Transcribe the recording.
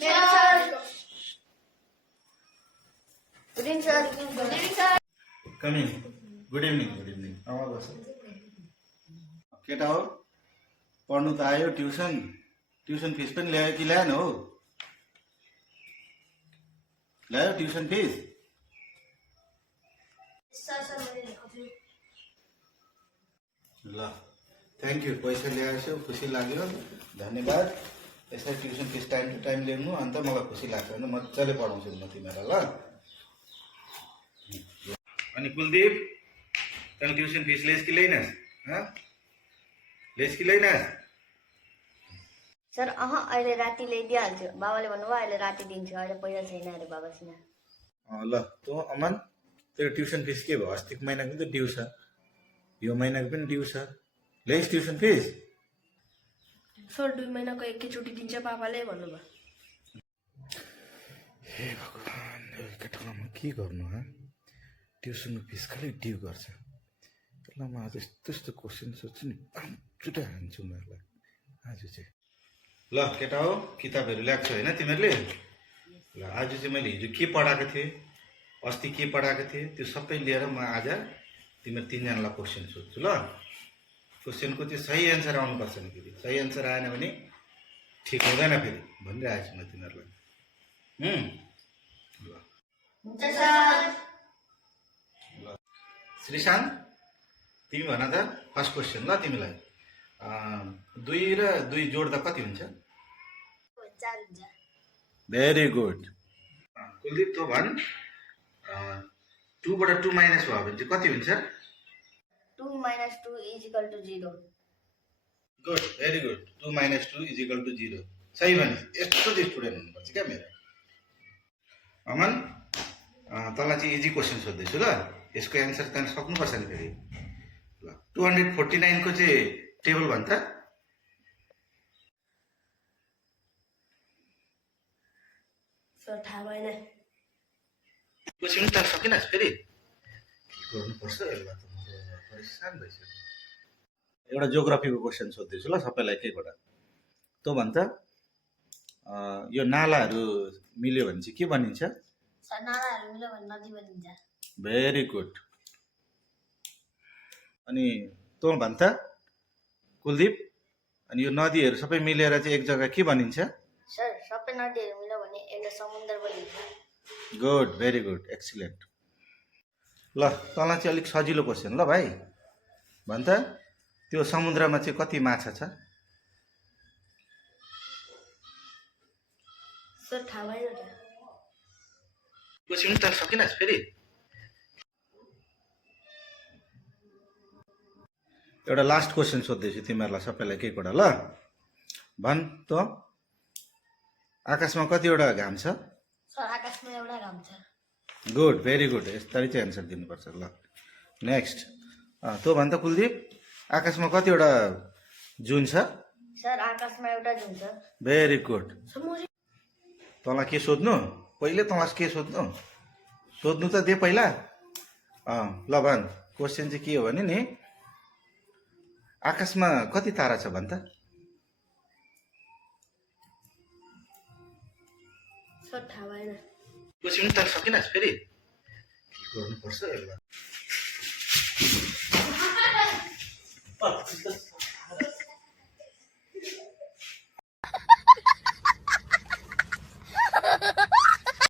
Good evening, sir. Good evening, sir. Come in. Good evening. Good evening. आवाज बस केटा हो पढ्नु त आयो ट्युसन फिस पनि ल्यायो कि ल्याएन हो ल्यायो ट्युसन फिस ल थ्याङ्क यू पैसा ल्याएछौ खुसी लाग्यो धन्यवाद यसरी tuition fees time to time ल्याउनु अन्त मलाई खुसी लाग्छ भने मजाले पढाउँछु म तिमीलाई ल अनि कुलदीप तैँले ट्युसन फिस लेस कि लैनस् लेस कि लैनस् सर अहिले राति ल्याइदिइहाल्छु बाबाले भन्नुभयो अहिले राति दिन्छु अहिले पैसा छैन अरे बाबासँग ल तँ अमन तेरो ट्युसन फिस के भयो अस्तिको महिनाको पनि त ड्यू छ यो महिनाको पनि ड्यू छ लेस ट्युसन फिस सर 2 महिनाको एकैचोटि दिन्छ बाबाले भन्नुभयो हे भगवान् केटालाई म के गर्नु ट्युसनको फिस खालि ड्यू गर्छ त्यसलाई म आज यस्तो यस्तो क्वेसन सोध्छु नि छुट्टै हान्छु उनीहरूलाई आज चाहिँ ल केटा हो किताबहरू ल्याएको छ होइन तिमीहरूले ल आज चाहिँ मैले हिजो के पढाएको थिएँ अस्ति के पढाएको थिएँ त्यो सबै लिएर म आज तिमीहरू तिनजनालाई क्वेसन सोध्छु ल क्वेसनको चाहिँ सही एन्सर आउनुपर्छ नि फेरि सही एन्सर आएन भने ठिक हुँदैन फेरि भनिरहेको छु म तिमीहरूलाई ल श्रीशान्त तिमी भन त फर्स्ट क्वेसन ल तिमीलाई 2 र 2 जोड्दा कति हुन्छ 4 हुन्छ भेरी गुड कुलदीप तँ भन 2 बाट 2 माइनस भयो भने चाहिँ कति हुन्छ 2 minus 2 is equal to 0 good very good 2 minus 2 is equal to 0 सही भने यस्तो चाहिँ स्टुडेन्ट हुनुपर्छ क्या मेरो अमन तँलाई चाहिँ इजी क्वेसन सोध्दैछु ल यसको एन्सर त सक्नुपर्छ नि फेरि ल 249 को चाहिँ टेबल भन् त सर थाहा भएन क्वेसन त सकिनस् फेरि के गर्नुपर्छ यसलाई त म परेसान भइसक्यो एउटा जियोग्राफीको क्वेसन सोध्दैछु ल सबैलाई एकैबाट तँ भन् त यो नालाहरू मिल्यो भने चाहिँ के बनिन्छ सर नालाहरू मिल्यो भने नदी बनिन्छ भेरी गुड अनि तँ भन् त कुलदीप अनि यो नदीहरू सबै मिलेर चाहिँ एक जग्गा के बनिन्छ सर सबै नदीहरू मिल्यो भने एउटा समुद्र बनिन्छ गुड भेरी गुड एक्सिलेन्ट ल तँलाई चाहिँ अलिक सजिलो क्वेसन ल भाइ भन् त त्यो समुद्रमा चाहिँ कति माछा छ सर थाहा भएन त क्वेसन त सकिनस् फेरि एउटा लास्ट क्वेसन सोध्दैछु तिमीहरूलाई सबैलाई एकैवटा ल भन् त आकाशमा कतिवटा घाम छ सर आकाशमा एउटा घाम छ गुड भेरी गुड यस्तरी चाहिँ एन्सर दिनुपर्छ ल नेक्स्ट तँ भन् त कुलदीप आकाशमा कतिवटा जुन छ सर आकाशमा एउटा जुन छ भेरी गुड समुद्र तँलाई के सोध्नु पहिले तँलाई के सोध्नु सोध्नु त दे पहिला ल भन् क्वेसन चाहिँ के हो भने नि आकाशमा कति तारा छ भन् त सर थाहा भएन क्वेसन त सकिनस् फेरि के गर्नुपर्छ यसलाई